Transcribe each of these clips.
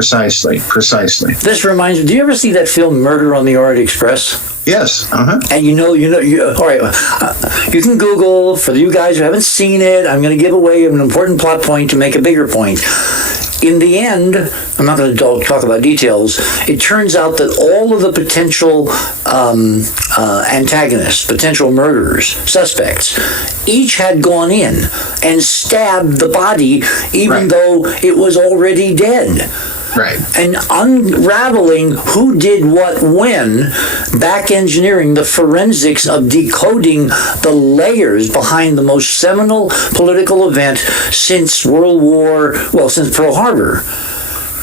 Precisely. This reminds me, do you ever see that film Murder on the Orient Express? Yes. And all right, you can Google, for you guys who haven't seen it, I'm going to give away an important plot point to make a bigger point. In the end, I'm not going to talk about details, it turns out that all of the potential antagonists, potential murderers, suspects, each had gone in and stabbed the body even though it was already dead. Right. And unraveling who did what when, back engineering the forensics of decoding the layers behind the most seminal political event since since Pearl Harbor,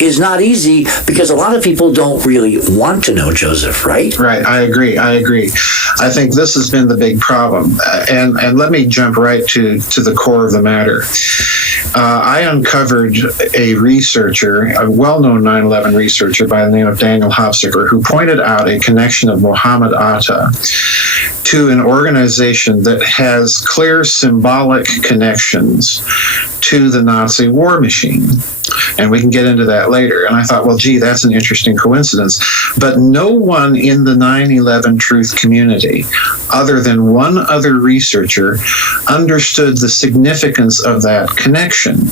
is not easy, because a lot of people don't really want to know Joseph, right? Right, I agree. I think this has been the big problem. And let me jump right to the core of the matter. I uncovered a researcher, a well-known 9/11 researcher by the name of Daniel Hofstadter, who pointed out a connection of Mohammed Atta to an organization that has clear symbolic connections to the Nazi war machine. And we can get into that later. And I thought, well, gee, that's an interesting coincidence. But no one in the 9/11 truth community, other than one other researcher, understood the significance of that connection.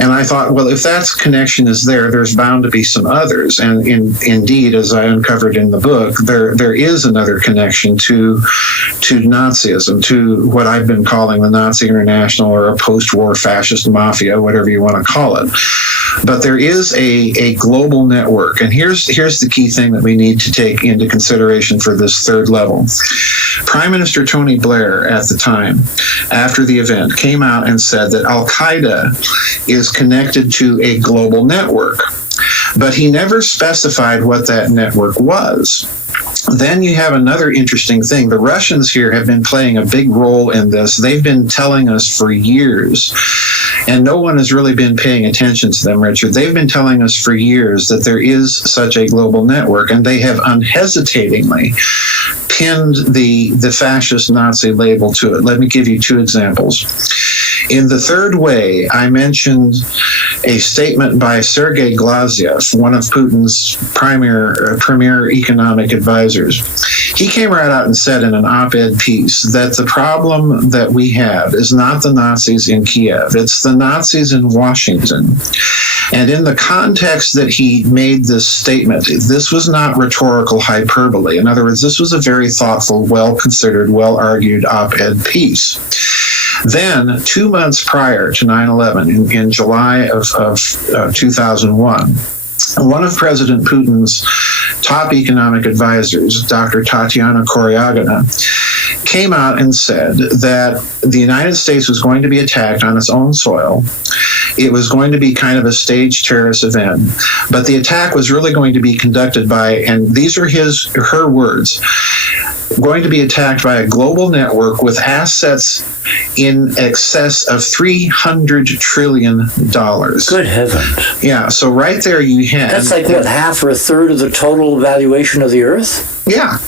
And I thought, well, if that connection is there, there's bound to be some others. And indeed, as I uncovered in the book, there is another connection to Nazism, to what I've been calling the Nazi International, or a post-war fascist mafia, whatever you want to call it. But there is a global network. And here's the key thing that we need to take into consideration for this third level. Prime Minister Tony Blair at the time, after the event, came out and said that Al-Qaeda is connected to a global network. But he never specified what that network was. Then you have another interesting thing. The Russians here have been playing a big role in this. They've been telling us for years, and no one has really been paying attention to them, Richard. They've been telling us for years that there is such a global network, and they have unhesitatingly pinned the fascist Nazi label to it. Let me give you two examples. In the third way, I mentioned a statement by Sergei Glaziev, one of Putin's premier economic advisors. He came right out and said in an op-ed piece that the problem that we have is not the Nazis in Kiev, it's the Nazis in Washington. And in the context that he made this statement, this was not rhetorical hyperbole. In other words, this was a very thoughtful, well-considered, well-argued op-ed piece. Then, 2 months prior to 9/11, in July of 2001, one of President Putin's top economic advisors, Dr. Tatiana Koryagina, came out and said that the United States was going to be attacked on its own soil. It was going to be kind of a staged terrorist event, but the attack was really going to be conducted by, and these are her words, going to be attacked by a global network with assets in excess of $300 trillion. Good heavens. Yeah, so right there you had... That's like, what, half or a third of the total valuation of the Earth? Yeah.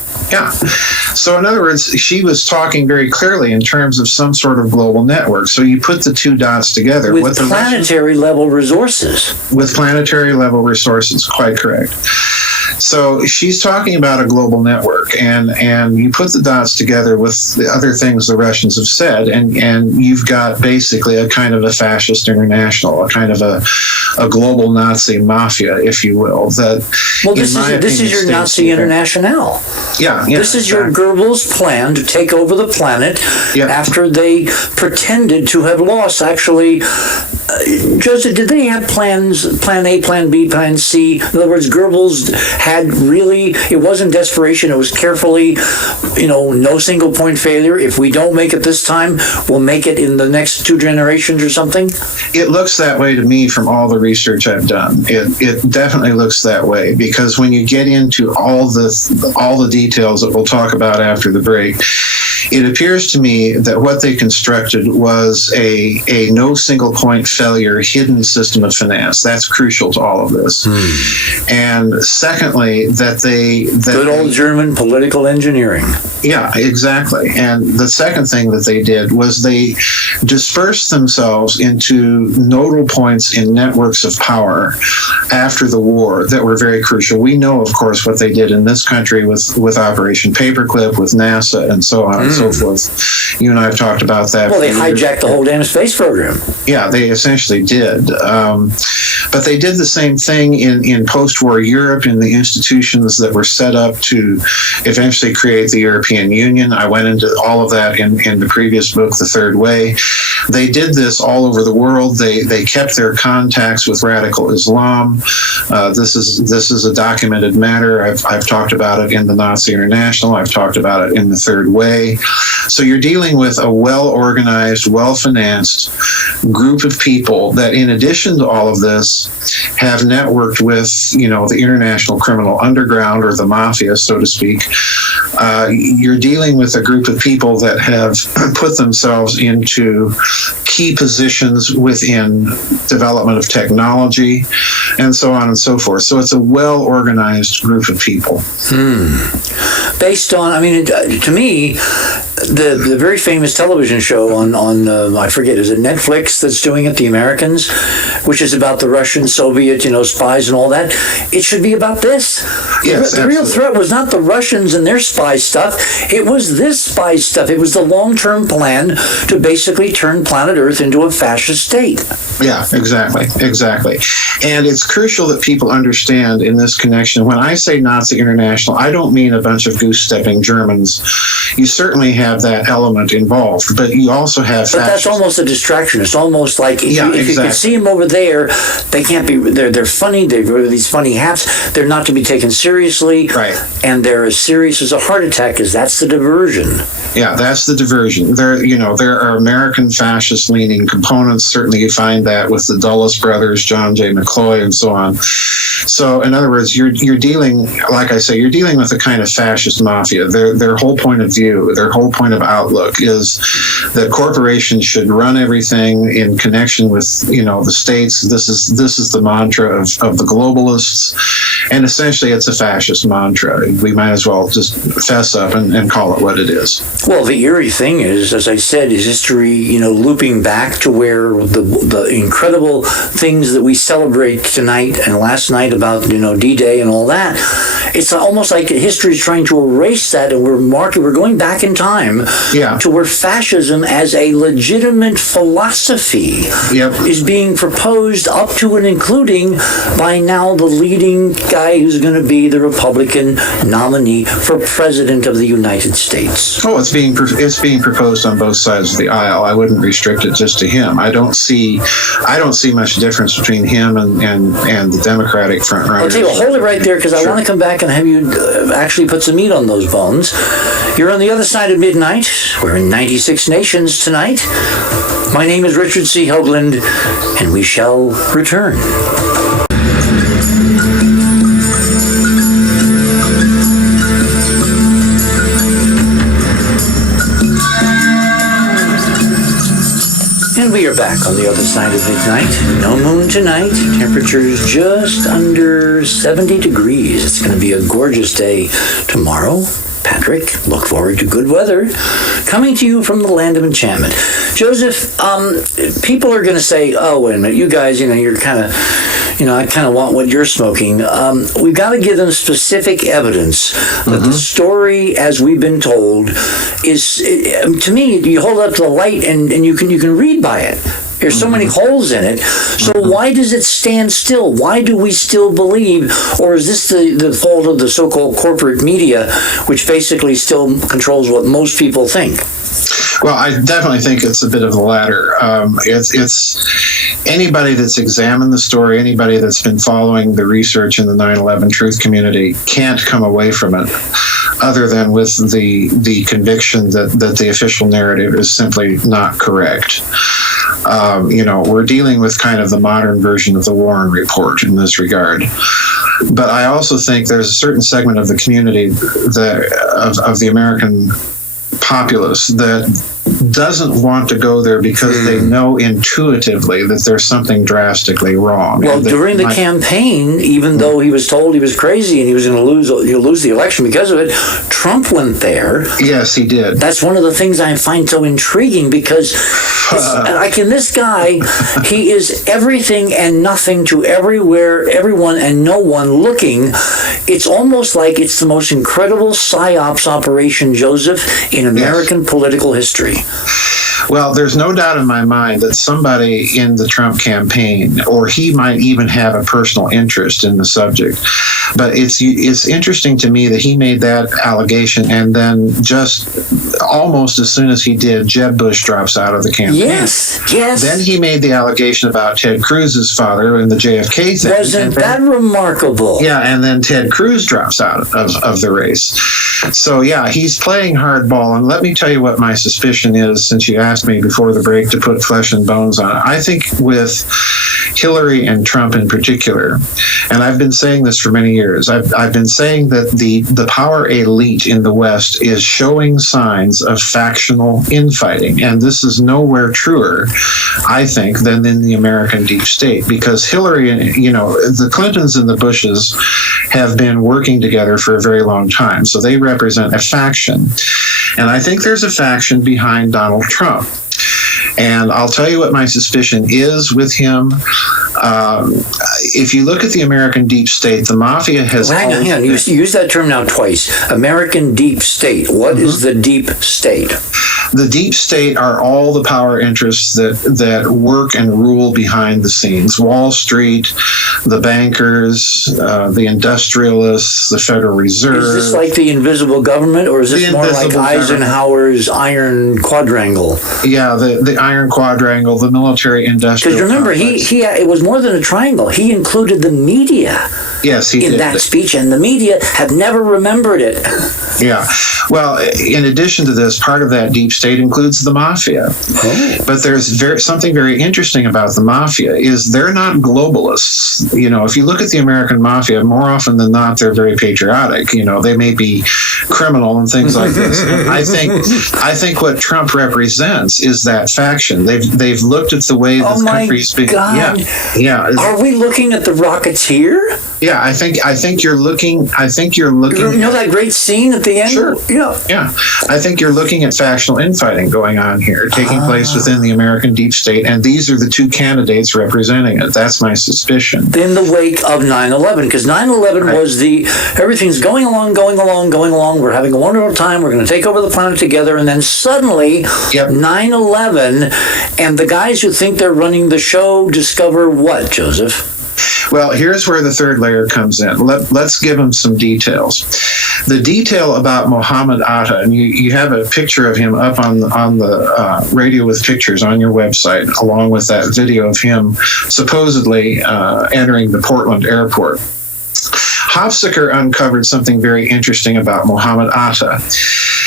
So in other words, she was talking very clearly in terms of some sort of global network. So you put the two dots together. With planetary level resources. With planetary level resources, quite correct. So she's talking about a global network, and you put the dots together with the other things the Russians have said, and you've got basically a kind of a fascist international, a kind of a global Nazi mafia, if you will. This is your Nazi international. Yeah. This is your Goebbels plan to take over the planet after they pretended to have lost. Actually, Joseph, did they have plans, plan A, plan B, plan C? In other words, Goebbels had really, it wasn't desperation, it was carefully, no single point failure. If we don't make it this time, we'll make it in the next 2 generations or something? It looks that way to me from all the research I've done. It definitely looks that way, because when you get into all the details that we'll talk about after the break, it appears to me that what they constructed was a no single point failure hidden system of finance. That's crucial to all of this. And secondly, good old German political engineering. Yeah, exactly. And the second thing that they did was they dispersed themselves into nodal points in networks of power after the war that were very crucial. We know, of course, what they did in this country with Operation Paperclip, with NASA, and so on and so forth. You and I have talked about that. Well, they hijacked the whole damn space program. Yeah, they essentially did. But they did the same thing in post-war Europe, in the institutions that were set up to eventually create the European Union. I went into all of that in the previous book, The Third Way. They did this all over the world. They kept their contacts with radical Islam. This is a documented matter. I've talked about it in the Nazi International. I've talked about it in The Third Way. So you're dealing with a well-organized, well-financed group of people that, in addition to all of this, have networked with, the international criminal underground, or the mafia, so to speak. You're dealing with a group of people that have put themselves into key positions within development of technology, and so on and so forth. So it's a well-organized group of people. Based on, to me, the very famous television show on I forget, is it Netflix that's doing it, The Americans, which is about the Russian, Soviet, spies and all that. It should be about this. Yes, the real threat was not the Russians and their spy stuff. It was this spy stuff. It was the long-term plan to basically turn planet Earth into a fascist state. Yeah, exactly. And it's crucial that people understand in this connection, when I say Nazi International, I don't mean a bunch of goose-stepping Germans. You certainly have that element involved, but you also have... But that's almost a distraction. It's almost like if you can see them over there, they can't be... They're funny. They wear these funny hats. They're not to be taken seriously. Right. And they're as serious as a heart attack, because that's the diversion. Yeah, that's the diversion. There are American fascist-leaning components. Certainly you find that with the Dulles brothers, John J. McCloy, and so on. So, in other words, you're dealing, like I say, you're dealing with a kind of fascist mafia. Their whole point of view, their whole point of outlook is that corporations should run everything in connection with, the states. This is the mantra of the globalists, and essentially it's a fascist mantra. We might as well just fess up and call it what it is. Well, the eerie thing is, as I said, is history, looping back to where the incredible things that we celebrate tonight and last night about, D-Day and all that. It's almost like history is trying to erase that, and we're going back in time to where fascism as a legitimate philosophy is being proposed up to and including by now the leading guy who's going to be the Republican nominee for President of the United States. Oh, it's being proposed on both sides of the aisle. I wouldn't restrict it just to him. I don't see much difference between him and the Democratic front runners. I'll tell you what, hold it right there, because I want to come back and have you actually put some meat on those bones. You're on the other side of midnight. We're in 96 nations tonight. My name is Richard C. Hoagland, and we shall return. And we are back on the other side of midnight. No moon tonight. Temperatures just under 70 degrees. It's going to be a gorgeous day tomorrow. Patrick, look forward to good weather. Coming to you from the land of enchantment. Joseph, people are going to say, oh, wait a minute, you guys, you're kind of, I kind of want what you're smoking. We've got to give them specific evidence that the story, as we've been told, is, to me, you hold up to the light and you can read by it. There's so many holes in it. So why does it stand still? Why do we still believe, or is this the fault of the so-called corporate media, which basically still controls what most people think? Well, I definitely think it's a bit of the latter. It's anybody that's examined the story, anybody that's been following the research in the 9/11 truth community can't come away from it other than with the conviction that the official narrative is simply not correct. We're dealing with kind of the modern version of the Warren Report in this regard. But I also think there's a certain segment of the community of the American populace that doesn't want to go there because they know intuitively that there's something drastically wrong. Well, during the campaign, even though he was told he was crazy and he was going to lose the election because of it, Trump went there. Yes, he did. That's one of the things I find so intriguing because, like in this guy, he is everything and nothing to everyone and no one looking. It's almost like it's the most incredible psyops operation, Joseph, in American political history. Well, there's no doubt in my mind that somebody in the Trump campaign, or he might even have a personal interest in the subject. But it's interesting to me that he made that allegation, and then just almost as soon as he did, Jeb Bush drops out of the campaign. Yes. Then he made the allegation about Ted Cruz's father in the JFK thing. Wasn't that remarkable? Yeah, and then Ted Cruz drops out of the race. So, yeah, he's playing hardball. And let me tell you what my suspicion is, since you asked me before the break to put flesh and bones on it. I think with Hillary and Trump in particular, and I've been saying this for many years, I've been saying that the power elite in the West is showing signs of factional infighting. And this is nowhere truer, I think, than in the American deep state, because Hillary and, the Clintons and the Bushes have been working together for a very long time. So they represent a faction. And I think there's a faction behind Donald Trump. And I'll tell you what my suspicion is with him. If you look at the American deep state, the mafia has... Hang on. You use that term now twice. American deep state. What is the deep state? The deep state are all the power interests that work and rule behind the scenes. Wall Street, the bankers, the industrialists, the Federal Reserve. Is this like the invisible government, or is this more like Eisenhower's Iron Quadrangle? Yeah, the Iron Quadrangle, the military industrial. Because remember, it was more than a triangle. He included the media. Yes, he did. In that speech, and the media have never remembered it. Yeah. Well, in addition to this, part of that deep state includes the mafia. Oh. But there's something very interesting about the mafia is they're not globalists. If you look at the American mafia, more often than not, they're very patriotic. They may be criminal and things like this. I think what Trump represents is that faction. They've looked at the way the country's been. God. Yeah. Are we looking at the Rocketeer? Yeah, I think you're looking. You know that great scene at the end? Sure. Yeah. I think you're looking at factional infighting going on here, taking place within the American deep state, and these are the two candidates representing it. That's my suspicion. In the wake of 9/11, because 9/11 was everything's going along. We're having a wonderful time. We're going to take over the planet together, and then suddenly, 9/11, and the guys who think they're running the show discover what, Joseph? Well, here's where the third layer comes in. Let's give them some details. The detail about Mohammed Atta, and you have a picture of him up on the Radio with Pictures on your website, along with that video of him supposedly entering the Portland airport. Hofzicker uncovered something very interesting about Mohammed Atta.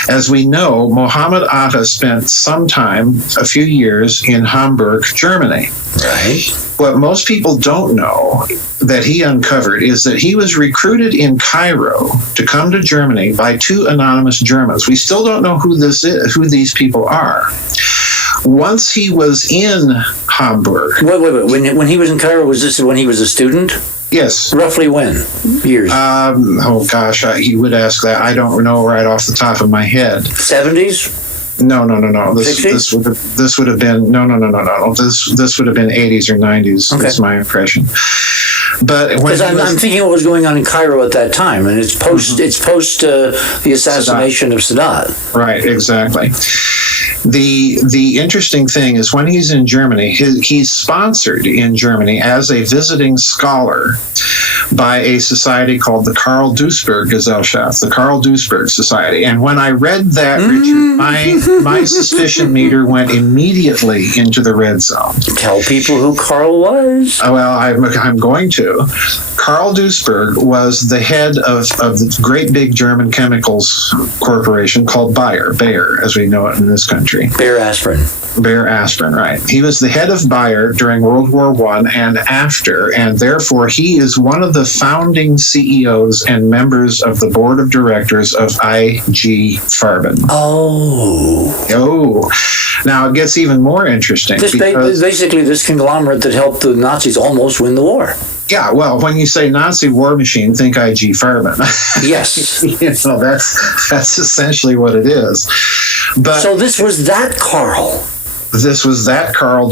As we know, Mohammed Atta spent some time, a few years, in Hamburg, Germany. Right. What most people don't know that he uncovered is that he was recruited in Cairo to come to Germany by two anonymous Germans. We still don't know who these people are. Once he was in Hamburg... Wait. When he was in Cairo, was this when he was a student? Yes. Roughly when? Years? You would ask that. I don't know right off the top of my head. 70s? No. This would have been This would have been 80s or 90s. Okay. That's my impression. But because I'm thinking what was going on in Cairo at that time, and it's post the assassination of Sadat. Right. Exactly. The interesting thing is when he's in Germany, he's sponsored in Germany as a visiting scholar by a society called the Carl Duisberg Gesellschaft, the Carl Duisberg Society. And when I read that, Richard, my suspicion meter went immediately into the red zone. Tell people who Carl was. Well, I'm going to. Carl Duisberg was the head of the great big German chemicals corporation called Bayer, as we know it in this country. Bayer aspirin, right. He was the head of Bayer during World War I and after, and therefore he is one of the founding CEOs and members of the board of directors of IG Farben. Oh. Now it gets even more interesting. Basically, this conglomerate that helped the Nazis almost win the war. Yeah, well, when you say Nazi war machine, think IG Farben. Yes. That's essentially what it is. But so this was that Carl. This was that Carl